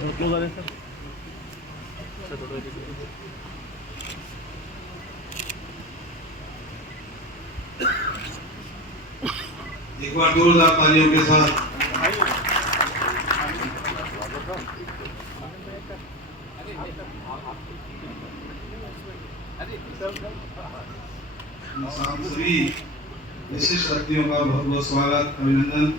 एक बार जोरदार तालियों के साथ सभी विशिष्ट अतिथियों का बहुत बहुत स्वागत, अभिनंदन।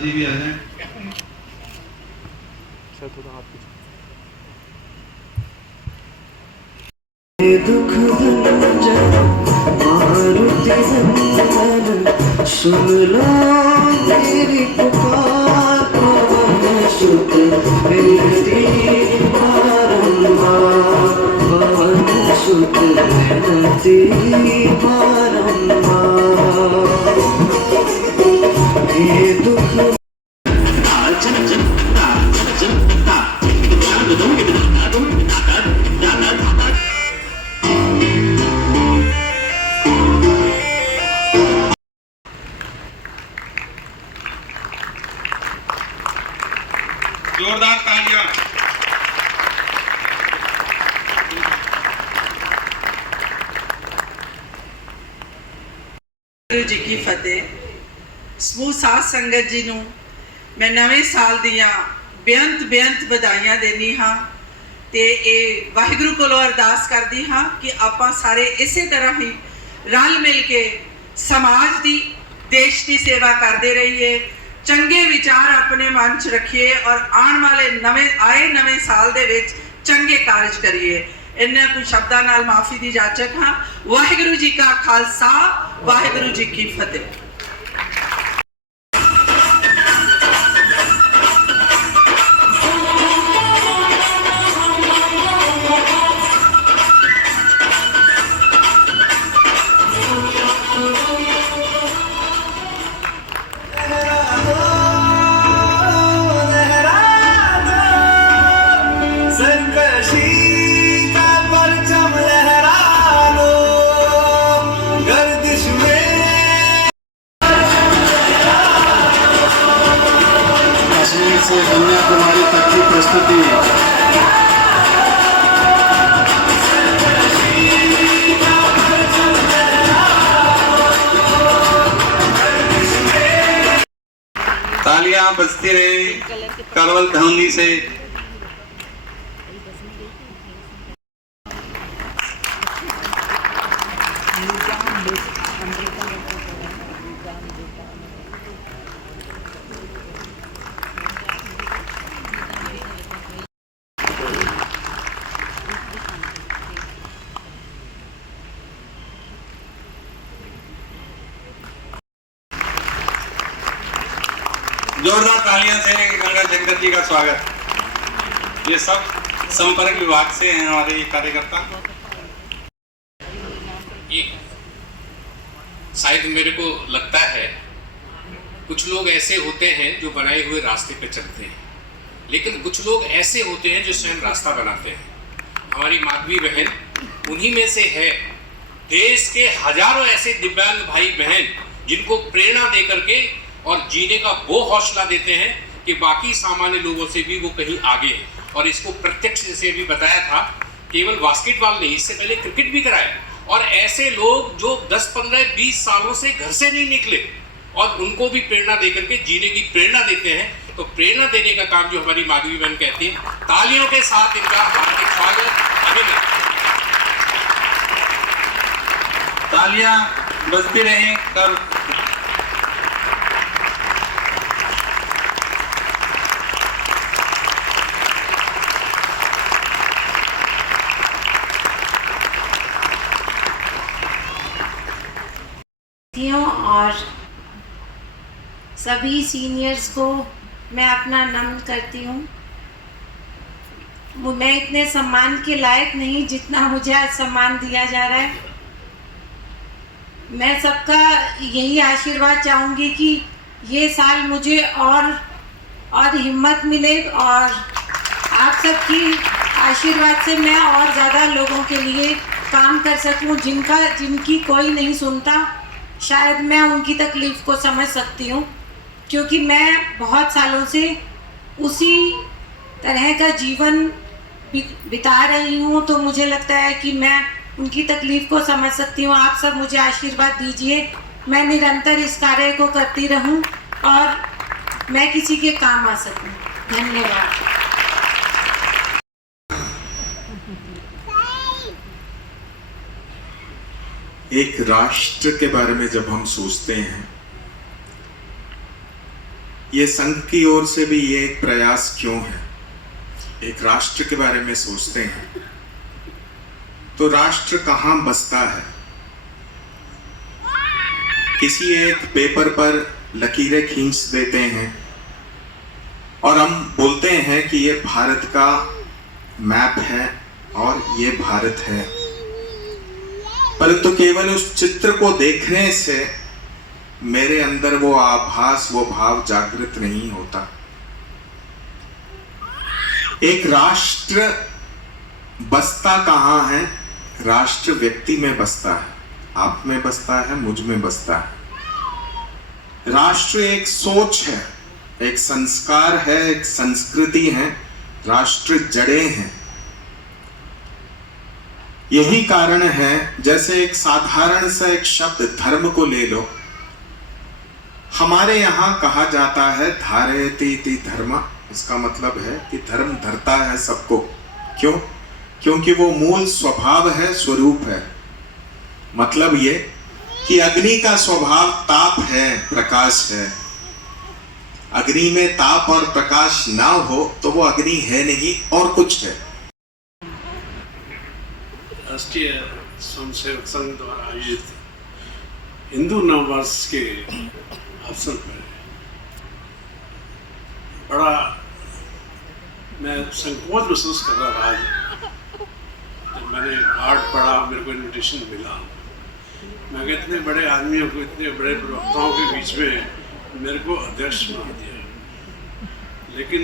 जी भी आ जाए। दुख मारुति नंदन सुन लो मेरी पुकार, पवन सुत विनती बारंबार, पवन सुत विनती बारंबार। ये दुख जोरदार तालियां। गुरु जी की फतेह। समूह साध संगत जी नूं मैं नवे साल दियां बेअंत ਵਧਾਈਆਂ देनी हाँ ते ये वाहिगुरु कोलों अरदास करदी हाँ कि आपां सारे इसे तरह ही रल मिल के समाज की देश की सेवा करते रहिए, चंगे विचार अपने मन च रखिए और आने वाले नवे साल दे विच चंगे कार्य करिए। इन्हां कुछ शब्दां नाल माफ़ी दी जाचक हाँ। वाहिगुरु जी का खालसा, वाहिगुरु जी की फतेह। से कन्याकुमारी तक की प्रस्तुति। तालियां बजती रहे करवल ध्वनि से। जोरदार तालियां से गंगा शंकर जी का स्वागत। ये सब संपर्क विभाग से हैं हमारे ये कार्यकर्ता। ये शायद मेरे को लगता है कुछ लोग ऐसे होते हैं जो बनाए हुए रास्ते पे चलते हैं, लेकिन कुछ लोग ऐसे होते हैं जो स्वयं रास्ता बनाते हैं। हमारी माधवी बहन उन्हीं में से है। देश के हजारों ऐसे दिव्यांग भाई बहन जिनको प्रेरणा दे करके और जीने का वो हौसला देते हैं कि बाकी सामान्य लोगों से भी वो कहीं आगे हैं। और इसको प्रत्यक्ष जैसे अभी बताया था, केवल बास्केटबॉल नहीं, इससे पहले क्रिकेट भी कराया। और ऐसे लोग जो 10, 15, 20 सालों से घर से नहीं निकले और उनको भी प्रेरणा दे करके जीने की प्रेरणा देते हैं। तो प्रेरणा देने का काम जो हमारी माधवी बहन कहती है, तालियों के साथ इनका हार्दिक स्वागत, अभिनंदन। तालियां बजती रहें कर और सभी सीनियर्स को मैं अपना नमन करती हूँ। मैं इतने सम्मान के लायक नहीं जितना मुझे आज सम्मान दिया जा रहा है। मैं सबका यही आशीर्वाद चाहूँगी कि ये साल मुझे और हिम्मत मिले और आप सबकी आशीर्वाद से मैं और ज़्यादा लोगों के लिए काम कर सकूँ जिनकी कोई नहीं सुनता। शायद मैं उनकी तकलीफ़ को समझ सकती हूँ, क्योंकि मैं बहुत सालों से उसी तरह का जीवन बिता रही हूँ, तो मुझे लगता है कि मैं उनकी तकलीफ़ को समझ सकती हूँ। आप सब मुझे आशीर्वाद दीजिए, मैं निरंतर इस कार्य को करती रहूँ और मैं किसी के काम आ सकूँ। धन्यवाद। एक राष्ट्र के बारे में जब हम सोचते हैं, ये संघ की ओर से भी ये एक प्रयास क्यों है, एक राष्ट्र के बारे में सोचते हैं तो राष्ट्र कहाँ बसता है। किसी एक पेपर पर लकीरें खींच देते हैं और हम बोलते हैं कि ये भारत का मैप है और ये भारत है, परंतु केवल उस चित्र को देखने से मेरे अंदर वो आभास, वो भाव जागृत नहीं होता। एक राष्ट्र बसता कहाँ है? राष्ट्र व्यक्ति में बसता है, आप में बसता है, मुझ में बसता है। राष्ट्र एक सोच है, एक संस्कार है, एक संस्कृति है, राष्ट्र जड़ें हैं। यही कारण है, जैसे एक साधारण सा एक शब्द धर्म को ले लो, हमारे यहाँ कहा जाता है धारयति इति धर्म। इसका मतलब है कि धर्म धरता है सबको। क्यों? क्योंकि वो मूल स्वभाव है, स्वरूप है। मतलब ये कि अग्नि का स्वभाव ताप है, प्रकाश है। अग्नि में ताप और प्रकाश ना हो तो वो अग्नि है नहीं, और कुछ है। राष्ट्रीय स्वयंसेवक संघ द्वारा आयोजित हिंदू नववर्ष के अवसर पर बड़ा मैं संकोच महसूस कर रहा था। जब मैंने कार्ड पढ़ा, मेरे को इन्विटेशन मिला, मैं कहा इतने बड़े आदमियों को, इतने बड़े प्रवक्ताओं के बीच में मेरे को अध्यक्ष बना दिया। लेकिन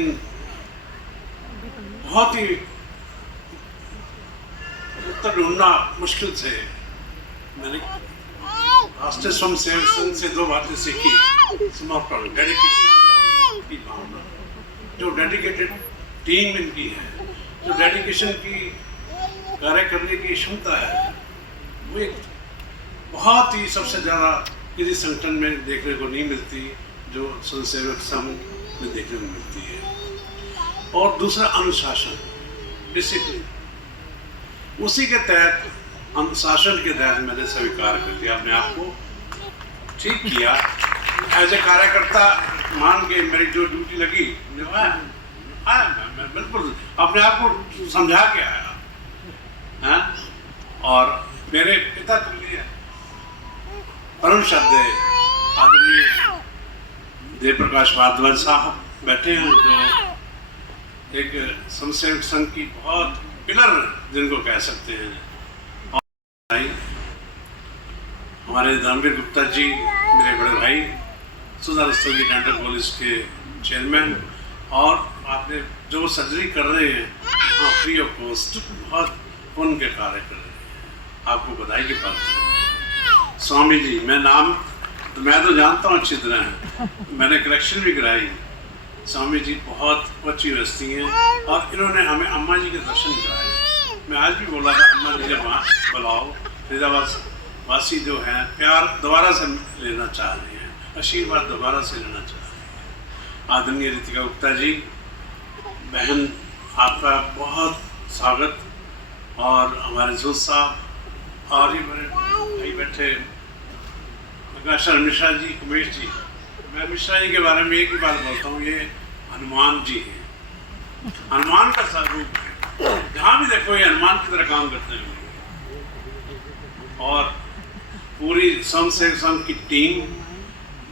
बहुत ही उत्तर ढूंढना मुश्किल से मैंने राष्ट्रीय स्वयंसेवक संघ से दो बातें सीखी। समर्पण, डेडिकेशन की भावना, जो डेडिकेटेड टीम इनकी है, जो डेडिकेशन की कार्य करने की क्षमता है, वो एक बहुत ही सबसे ज़्यादा किसी संगठन में देखने को नहीं मिलती, जो स्वयंसेवक संघ में देखने को मिलती है। और दूसरा अनुशासन, डिसिप्लिन। उसी के तहत, अनुशासन के तहत मैंने स्वीकार कर लिया अपने आप को, ठीक किया। एज ए कार्यकर्ता मान के मेरी जो ड्यूटी लगी, मैं बिल्कुल अपने आप को समझा के आया। और मेरे पिता तुल्य परम श्रद्धेय आदरणीय देव प्रकाश भारद्वाज साहब बैठे हैं, जो एक स्वयंसेवक संघ की बहुत पिलर जिनको कह सकते हैं। और हमारे धर्मवीर गुप्ता जी, मेरे बड़े भाई, सुधा रस्तोगी डेंटल कॉलेज के चेयरमैन, और आपने जो सर्जरी कर रहे हैं फ्री ऑफ कॉस्ट, बहुत पुण्य के कार्य कर रहे हैं, आपको बधाई के पात्र। स्वामी जी, मैं तो जानता हूँ अच्छी तरह, मैंने कलेक्शन भी कराई। स्वामी जी बहुत अच्छी हस्ती हैं और इन्होंने हमें अम्मा जी के दर्शन कराए। मैं आज भी बोला था, अम्मा जी जब वहाँ बुलाओ, फरीदाबाद वासी जो हैं प्यार दोबारा से लेना चाह रहे हैं, आशीर्वाद दोबारा से लेना चाह रहे हैं। आदरणीय रितिका गुप्ता जी, बहन, आपका बहुत स्वागत। और हमारे जोत साहब और ही बड़े भाई बैठे, प्रकाश मिश्रा जी, उमेश जी, मैं मिश्रा जी के बारे में एक ही बात बोलता हूँ, ये हनुमान जी हैं, हनुमान का स्वरूप है। जहाँ भी देखो ये हनुमान की तरह काम करते हैं। और पूरी संघ से संघ की टीम,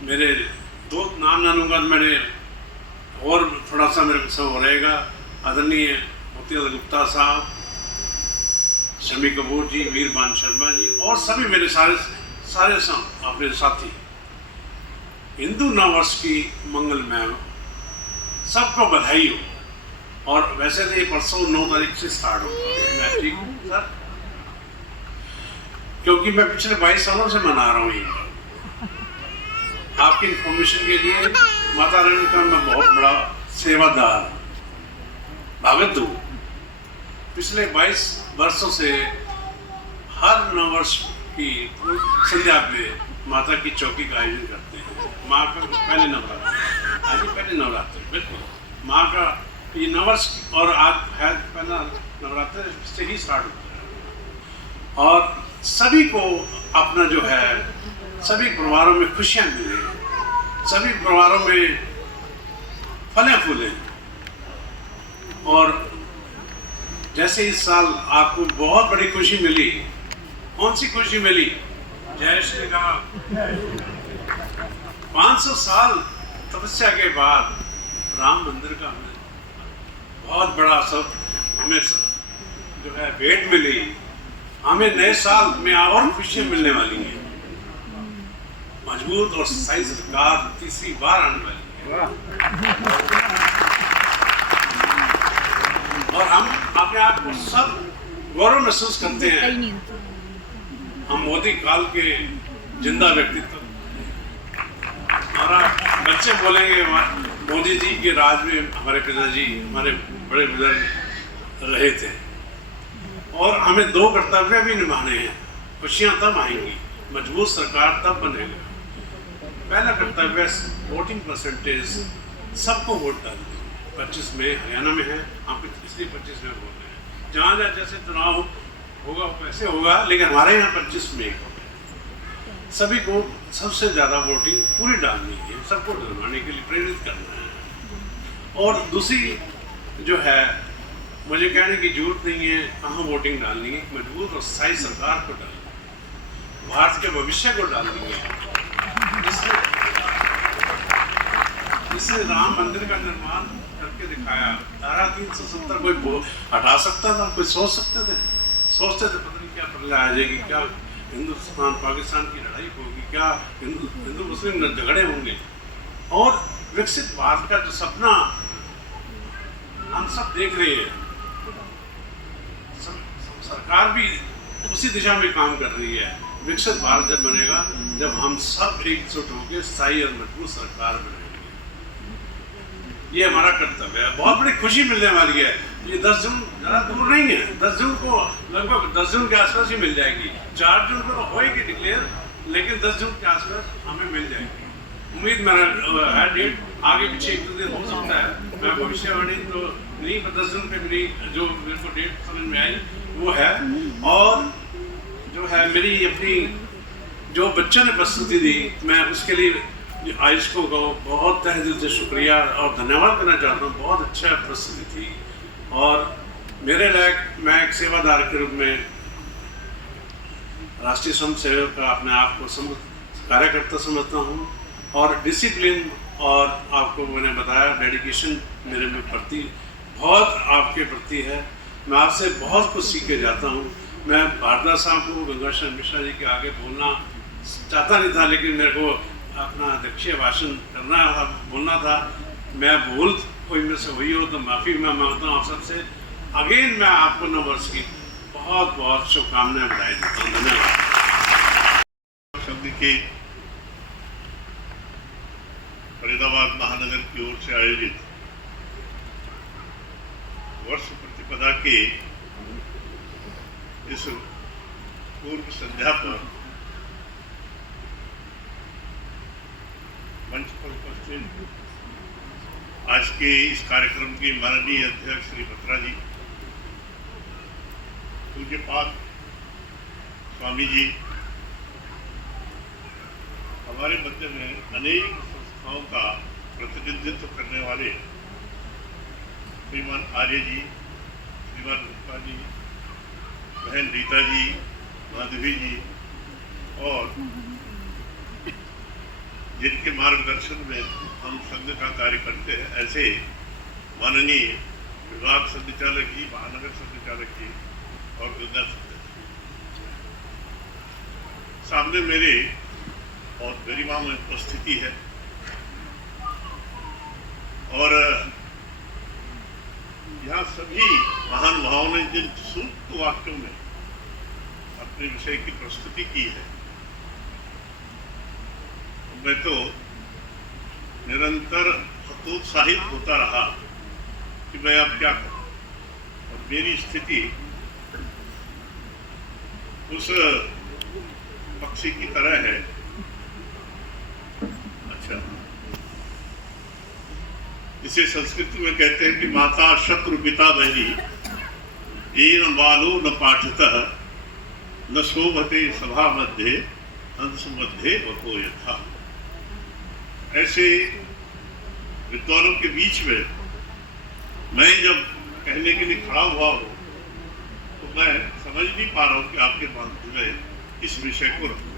मेरे दो नाम ना लूँगा, मेरे और थोड़ा सा मेरे को सब हो रहेगा। आदरणीय मोती गुप्ता साहब, शमी कपूर जी, वीरबान शर्मा जी और सभी मेरे सारे अपने साथी, हिंदू नववर्ष की मंगलमय हो, सबको बधाई हो। और वैसे तो ये परसों 9 तारीख से स्टार्ट होगा, मैं ठीक हूँ सर, क्योंकि मैं पिछले 22 सालों से मना रहा हूँ ये। आपकी इंफॉर्मेशन के लिए माता रानी का मैं बहुत बड़ा सेवादार भगत हूँ। पिछले 22 वर्षों से हर नववर्ष की संध्या पे माता की चौकी का आयोजन करते हैं। माँ का पहले नवरात्र, आज पहले नवरात्र, बिल्कुल माँ का ये नववर्ष और आज है पहला नवरात्र से ही स्टार्ट होता है। और सभी को अपना जो है, सभी परिवारों में खुशियाँ मिले, सभी परिवारों में फले फूले। और जैसे इस साल आपको बहुत बड़ी खुशी मिली, कौन सी खुशी मिली? जय श्री राम। 500 साल तपस्या के बाद राम मंदिर का हमें बहुत बड़ा सब हमें जो है भेंट मिली। हमें नए साल में और खुशियां मिलने वाली हैं। मजबूत और सही सरकार तीसरी बार आने वाली है और हम अपने आप को सब गौरव महसूस करते हैं। हम मोदी काल के जिंदा व्यक्तित्व। हमारा बच्चे बोलेंगे मोदी जी के राज में हमारे पिताजी, हमारे बड़े बुजुर्ग रहे थे और हमें 2 कर्तव्य भी निभाने हैं। खुशियां तब आएंगी, मजबूत सरकार तब बनेगा। पहला कर्तव्य वोटिंग परसेंटेज, सबको वोट डालना। 25 में हरियाणा में है, हम इसलिए 25 में बोल रहे हैं। जहाँ जहाँ जैसे चुनाव होगा वैसे होगा, लेकिन हमारे यहाँ 25 में सभी को सबसे ज़्यादा वोटिंग पूरी डालनी है, सबको डलवाने के लिए प्रेरित करना है। और दूसरी जो है, मुझे कहने की जरूरत नहीं है कहाँ वोटिंग डालनी है, मजबूत और स्थायी सरकार को डालनी है, भारत के भविष्य को डालनी है। इससे राम मंदिर का निर्माण करके दिखाया। धारा 370 कोई हटा सकता था? कोई सोच सकते थे? सोचते थे पता नहीं क्या प्रलय आ जाएगी, क्या हिंदुस्तान पाकिस्तान की लड़ाई होगी, क्या हिंदू मुस्लिम झगड़े होंगे। और विकसित भारत का जो सपना हम सब देख रहे हैं, सरकार भी उसी दिशा में काम कर रही है। विकसित भारत जब बनेगा, जब हम सब एकजुट होकर स्थायी और मजबूत सरकार बनाएंगे। ये हमारा कर्तव्य है। बहुत बड़ी खुशी मिलने वाली है। ये 10 जून ज़्यादा दूर नहीं है। 10 जून को लगभग 10 जून के आसपास ही मिल जाएगी। 4 जून को होएगी डिक्लेयर, लेकिन 10 जून के आसपास हमें मिल जाएगी। उम्मीद मेरा है डेट आगे पीछे 1-2 दिन हो सकता है। मैं भविष्यवाणी तो नहीं, पर 10 जून पे मेरी जो मेरे को डेट समझ में आई वो है। और जो है मेरी अपनी जो बच्चों ने प्रस्तुति दी, मैं उसके लिए आयुष को बहुत तहे दिल से शुक्रिया और धन्यवाद करना चाहता हूँ। बहुत अच्छा प्रस्तुति थी और मेरे लायक, मैं एक सेवादार के रूप में राष्ट्रीय स्वयं सेवक का अपने आप को कार्यकर्ता समझता हूँ। और डिसिप्लिन और आपको मैंने बताया डेडिकेशन मेरे में प्रति बहुत आपके प्रति है। मैं आपसे बहुत कुछ सीख के जाता हूँ। मैं भारद्वाज साहब को, गंगाशरण मिश्रा जी के आगे बोलना चाहता नहीं था, लेकिन मेरे को अपना अध्यक्षीय भाषण करना था, बोलना था। मैं भूल कोई में से हुई हो तो माफ़ी मैं मांगता हूँ आप सबसे। अगेन मैं आपको नववर्ष की बहुत बहुत शुभकामनाएं बधाई देता हूँ। धन्यवाद। शब्द के फरीदाबाद महानगर की ओर से आयोजित वर्ष प्रतिपदा के इस पूर्व संध्या पर मंच पर उपस्थित आज के इस कार्यक्रम के माननीय अध्यक्ष श्री बत्रा जी, पूज्य पाठ स्वामी जी, हमारे मध्य में अनेक संस्थाओं का प्रतिनिधित्व करने वाले श्रीमान आर्य जी, श्रीमान रूपा जी, बहन रीता जी, माधवी जी और जिनके मार्गदर्शन में हम संघ का कार्य करते हैं, ऐसे माननीय विभाग संचालक जी, महानगर संचालक जी और गंगा सामने मेरे और गरिमा में उपस्थिति है और यहाँ सभी महानुभावों ने जिन सूक्त वाक्यों में अपने विषय की प्रस्तुति की है, मैं तो निरंतर हतोत्साहित होता रहा कि मैं अब क्या करूं। और मेरी स्थिति उस पक्षी की तरह है। अच्छा, इसे संस्कृत में कहते हैं कि माता शत्रु पिता बहरी एन बालो न पाठतः न शोभते सभा मध्य हंस मध्य वको यथा। ऐसे विद्वानों के बीच में मैं जब कहने के लिए खड़ा हुआ हूं तो मैं समझ नहीं पा रहा हूं कि आपके माध्यम में इस विषय को रखूं।